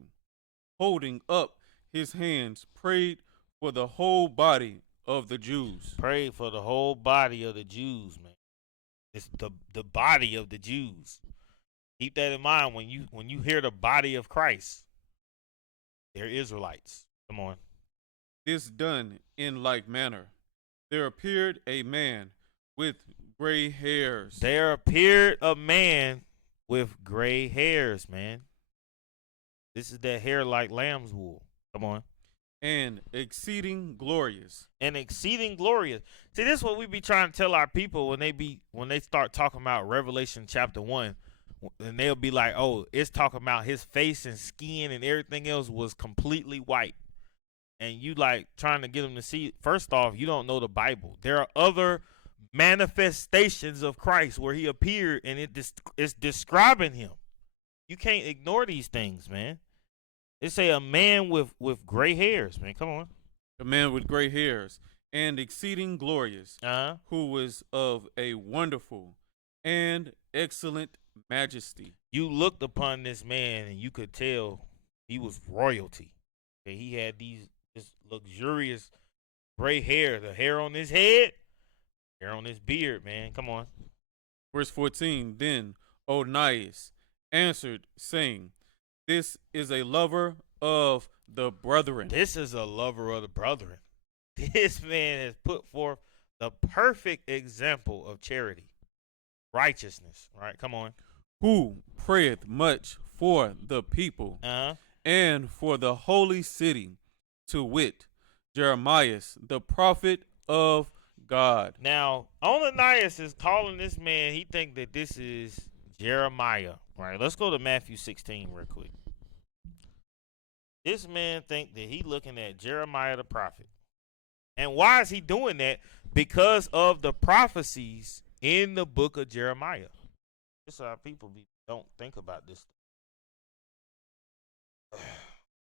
holding up his hands, prayed for the whole body of the Jews. Prayed for the whole body of the Jews, man. It's the body of the Jews. Keep that in mind when you hear the body of Christ. They're Israelites. Come on. This done in like manner, there appeared a man with gray hairs. There appeared a man with gray hairs, man. This is that hair like lamb's wool. Come on. And exceeding glorious. And exceeding glorious. See, this is what we be trying to tell our people when they start talking about Revelation chapter 1. And they'll be like, oh, it's talking about his face and skin and everything else was completely white. And you like trying to get them to see, first off, you don't know the Bible. There are other manifestations of Christ where he appeared and it's describing him. You can't ignore these things, man. It say a man with gray hairs, man. Come on. A man with gray hairs and exceeding glorious, who was of a wonderful and excellent majesty. You looked upon this man and you could tell he was royalty. Okay, he had this luxurious gray hair, the hair on his head, hair on his beard, man. Come on. Verse 14, then Onias answered, saying, this is a lover of the brethren. This is a lover of the brethren. This man has put forth the perfect example of charity, righteousness, right? Come on. Who prayeth much for the people and for the holy city, to wit, Jeremiah, the prophet of God. Now, Ananias is calling this man, he think that this is Jeremiah. All right, let's go to Matthew 16 real quick. This man think that he looking at Jeremiah the prophet. And why is he doing that? Because of the prophecies in the book of Jeremiah. This is how people don't think about this.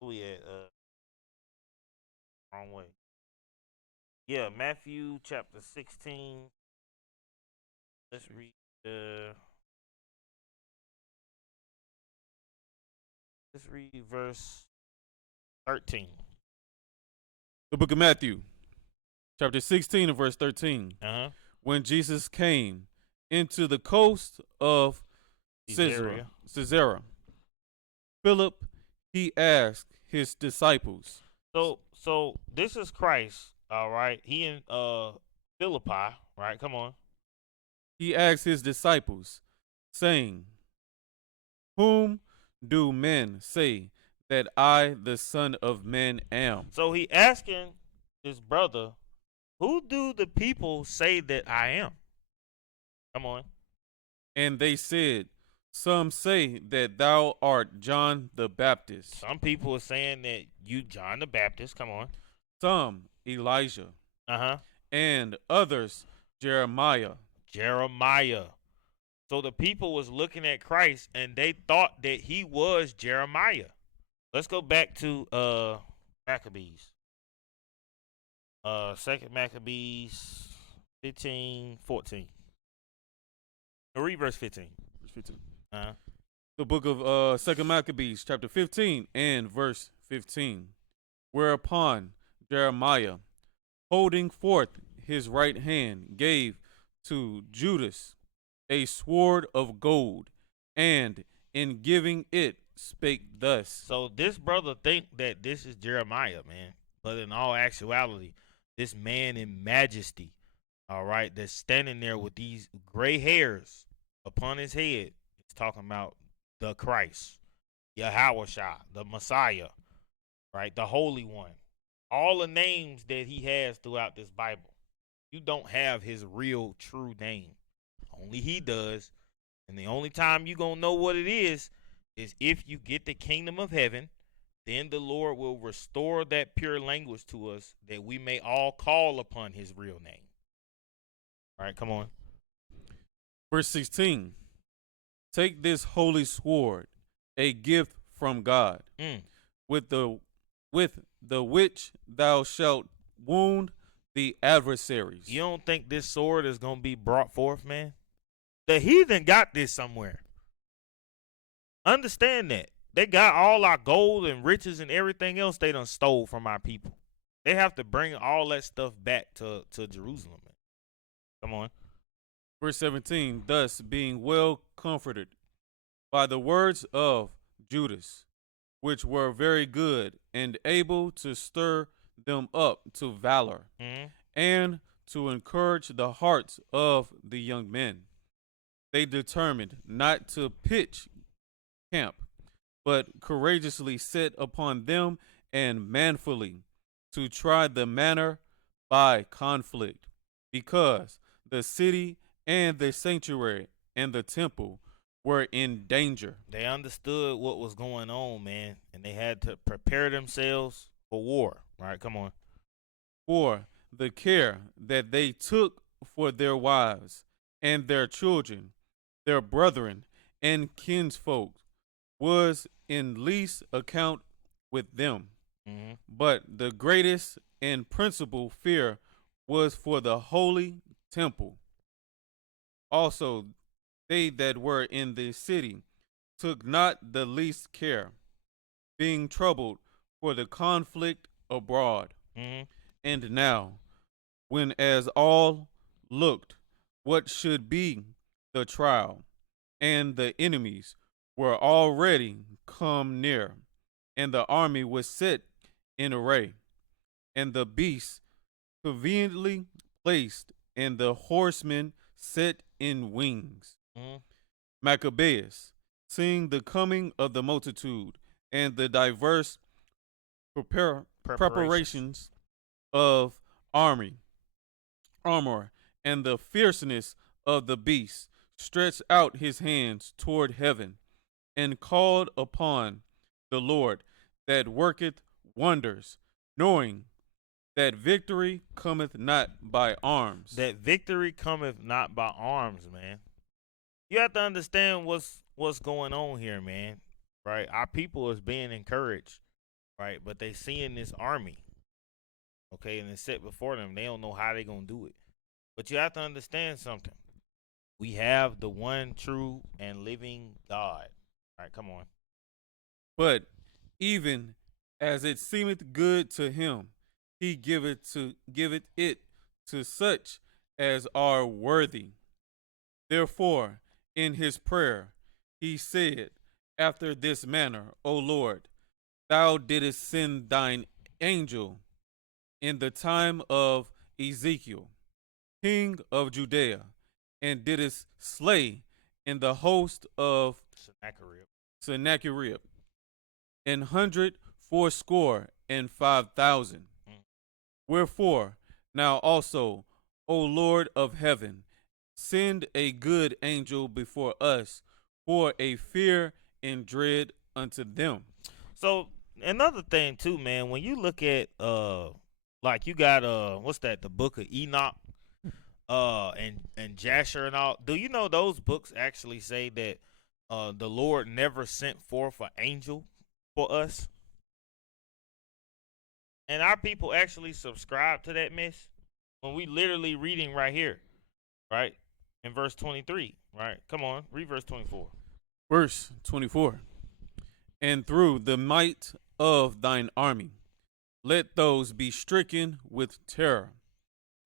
We at wrong way. Yeah, Matthew chapter 16. Let's read verse 13. The book of Matthew, chapter 16 and verse 13. When Jesus came into the coast of Caesarea, Philip, he asked his disciples. So this is Christ, all right. He in Philippi, right? Come on. He asked his disciples, saying, whom do men say that I, the Son of Man, am? So he asking his brother, who do the people say that I am? Come on. And they said, some say that thou art John the Baptist. Some people are saying that you John the Baptist. Come on. Some Elijah. And others Jeremiah. So the people was looking at Christ and they thought that he was Jeremiah. Let's go back to Maccabees. 2nd Maccabees 15:14. Read verse 15. Verse 15. The book of 2nd Maccabees, chapter 15 and verse 15. Whereupon Jeremiah, holding forth his right hand, gave to Judas a sword of gold, and in giving it spake thus. So this brother think that this is Jeremiah, man. But in all actuality, this man in majesty, all right, that's standing there with these gray hairs upon his head, is talking about the Christ, Yahushua, the Messiah, right, the Holy One. All the names that he has throughout this Bible. You don't have his real true name. Only he does. And the only time you going to know what it is if you get the kingdom of heaven. Then the Lord will restore that pure language to us that we may all call upon his real name. All right, come on. Verse 16. Take this holy sword, a gift from God, with the which thou shalt wound the adversaries. You don't think this sword is gonna be brought forth, man? The heathen got this somewhere. Understand that. They got all our gold and riches and everything else they done stole from our people. They have to bring all that stuff back to Jerusalem, man. Come on. Verse 17, thus being well comforted by the words of Judas, which were very good and able to stir them up to valor and to encourage the hearts of the young men, they determined not to pitch camp, but courageously set upon them and manfully to try the manner by conflict, because the city and the sanctuary and the temple were in danger. They understood what was going on, man, and they had to prepare themselves for war. Right? Come on. For the care that they took for their wives and their children, their brethren and kinsfolk, was in least account with them. But the greatest and principal fear was for the holy temple. Also, they that were in the city took not the least care, being troubled for the conflict abroad. And now, when as all looked what should be the trial, and the enemies were already come near, and the army was set in array, and the beasts conveniently placed, and the horsemen set in wings. Maccabeus, seeing the coming of the multitude and the diverse preparations of armor, and the fierceness of the beast, stretched out his hands toward heaven, and called upon the Lord that worketh wonders, knowing that victory cometh not by arms. That victory cometh not by arms, man. You have to understand what's going on here, man. Right? Our people is being encouraged, right? But they seeing this army, okay, and it's set before them. They don't know how they gonna do it. But you have to understand something. We have the one true and living God. All right, come on. But even as it seemeth good to him, he giveth it to such as are worthy. Therefore, in his prayer, he said, after this manner, O Lord, thou didst send thine angel in the time of Ezekiel, king of Judea, and didst slay in the host of Sennacherib 184,500. Wherefore, now also, O Lord of heaven, send a good angel before us for a fear and dread unto them. So another thing too, man, when you look at like you got what's that, the book of Enoch, and Jasher and all, do you know those books actually say that the Lord never sent forth an angel for us? And our people actually subscribe to that mess when we literally reading right here, right? In verse 23, right? Come on, read verse 24. Verse 24. And through the might of thine army, let those be stricken with terror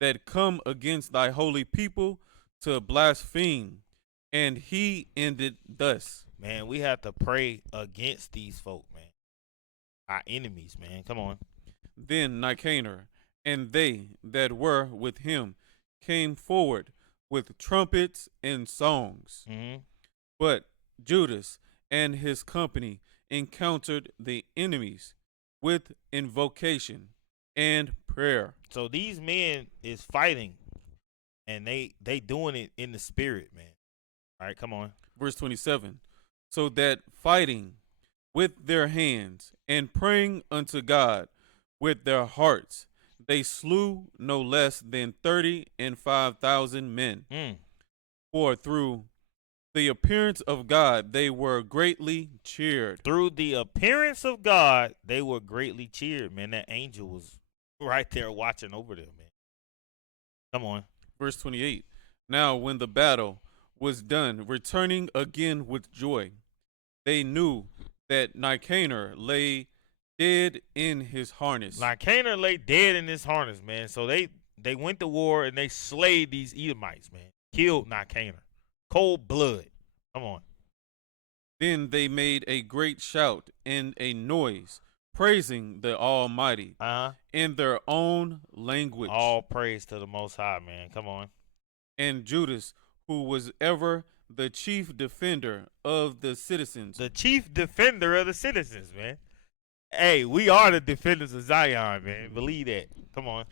that come against thy holy people to blaspheme. And he ended thus. Man, we have to pray against these folk, man. Our enemies, man. Come on. Then Nicanor and they that were with him came forward with trumpets and songs. But Judas and his company encountered the enemies with invocation and prayer. So these men is fighting, and they doing it in the spirit, man. All right, come on. Verse 27. So that fighting with their hands and praying unto God with their hearts, they slew no less than 35,000 men. For through the appearance of God, they were greatly cheered. Through the appearance of God, they were greatly cheered, man. That angel was right there watching over them, man. Come on. Verse 28. Now, when the battle was done, returning again with joy, they knew that Nicanor lay dead in his harness. Nicanor lay dead in his harness, man. So they went to war and they slayed these Edomites, man. Killed Nicanor. Cold blood. Come on. Then they made a great shout and a noise, praising the Almighty in their own language. All praise to the Most High, man. Come on. And Judas, who was ever the chief defender of the citizens. The chief defender of the citizens, man. Hey, we are the defenders of Zion, man. Believe that. Come on.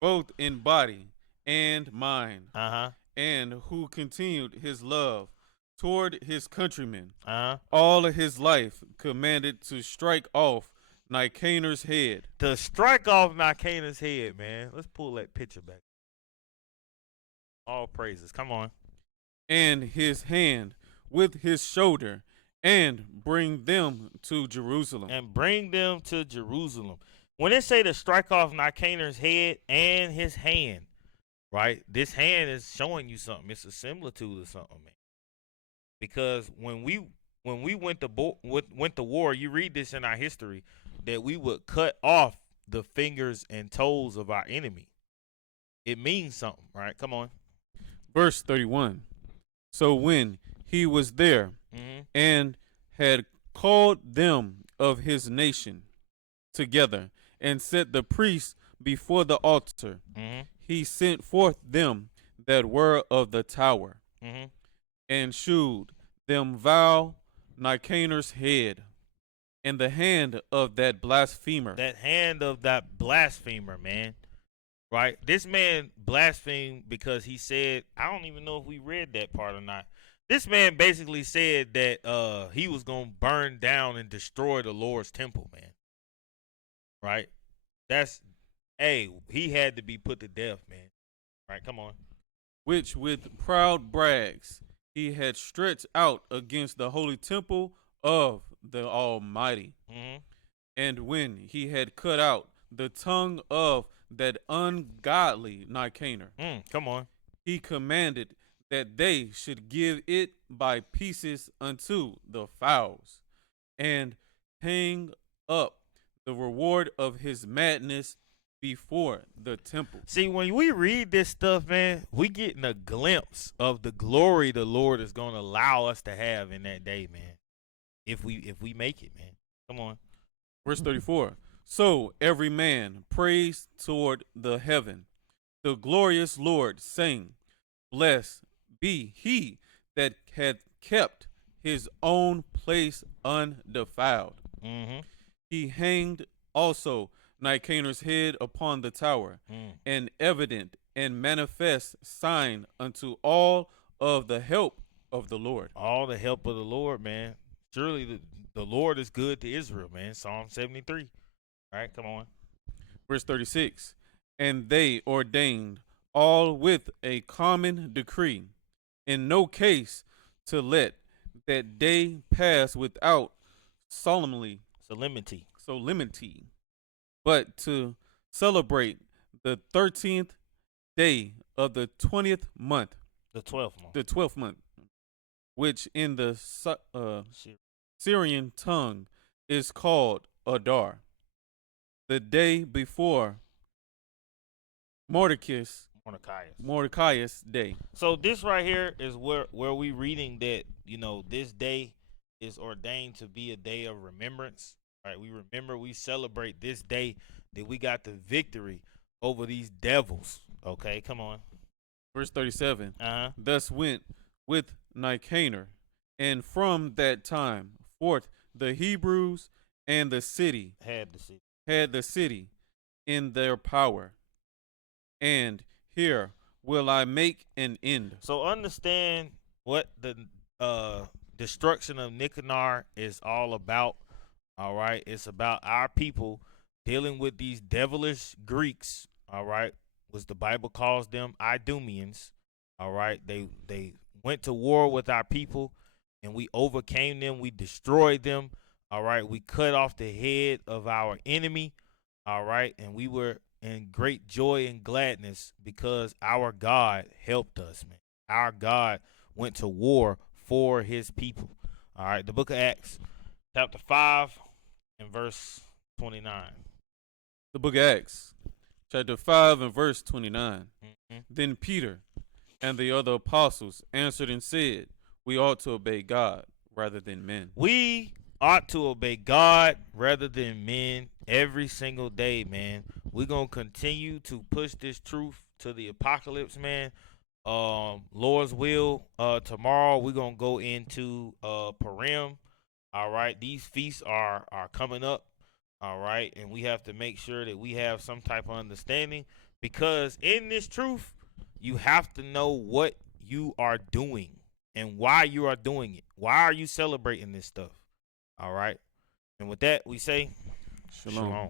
Both in body and mind. Uh-huh. And who continued his love toward his countrymen. Uh-huh. All of his life commanded to strike off Nicanor's head. To strike off Nicanor's head, man. Let's pull that picture back. All praises. Come on. And his hand with his shoulder, and bring them to Jerusalem. And bring them to Jerusalem. When they say to strike off Nicanor's head and his hand, right? This hand is showing you something. It's a similitude of something, man. Because when we went to war, you read this in our history, that we would cut off the fingers and toes of our enemy. It means something, right? Come on. Verse 31. So when he was there and had called them of his nation together and set the priests before the altar, he sent forth them that were of the tower and shewed them vow Nicanor's head and the hand of that blasphemer. That hand of that blasphemer, man. Right? This man blasphemed because he said, I don't even know if we read that part or not. This man basically said that he was going to burn down and destroy the Lord's temple, man. Right? He had to be put to death, man. Right? Come on. Which with proud brags he had stretched out against the holy temple of the Almighty. And when he had cut out the tongue of that ungodly Nicanor, come on, he commanded that they should give it by pieces unto the fowls, and hang up the reward of his madness before the temple. See, when we read this stuff, man, we getting a glimpse of the glory the Lord is going to allow us to have in that day, man. If we make it, man. Come on. Verse 34. So every man praised toward the heaven, the glorious Lord, saying, Blessed be he that had kept his own place undefiled. He hanged also Nicanor's head upon the tower, an evident and manifest sign unto all of the help of the Lord. All the help of the Lord, man. Surely the Lord is good to Israel, man. Psalm 73. All right, come on. Verse 36. And they ordained all with a common decree, in no case to let that day pass without solemnity, but to celebrate the 13th day of the 20th month. The 12th month. The 12th month, which in the Syrian tongue is called Adar. The day before Mordecai's day. So this right here is where we reading that, this day is ordained to be a day of remembrance. Right? We celebrate this day that we got the victory over these devils. Okay, come on. Verse 37. Thus went with Nicanor, and from that time forth the Hebrews and the city had the city in their power. And here will I make an end. So understand what the destruction of Nicanor is all about. All right, it's about our people dealing with these devilish Greeks. All right, which the Bible calls them Idumeans. All right, they went to war with our people, and we overcame them. We destroyed them. All right. We cut off the head of our enemy. All right. And we were in great joy and gladness because our God helped us, man. Our God went to war for his people. All right. The book of Acts, chapter 5 and verse 29. The book of Acts, chapter 5 and verse 29. Mm-hmm. Then Peter and the other apostles answered and said, we ought to obey God rather than men. We ought to obey God rather than men every single day, man. We're going to continue to push this truth to the apocalypse, man. Lord's will, tomorrow we're going to go into Purim. All right. These feasts are coming up. All right. And we have to make sure that we have some type of understanding, because in this truth, you have to know what you are doing and why you are doing it. Why are you celebrating this stuff? All right. And with that, we say, Shalom. Shalom.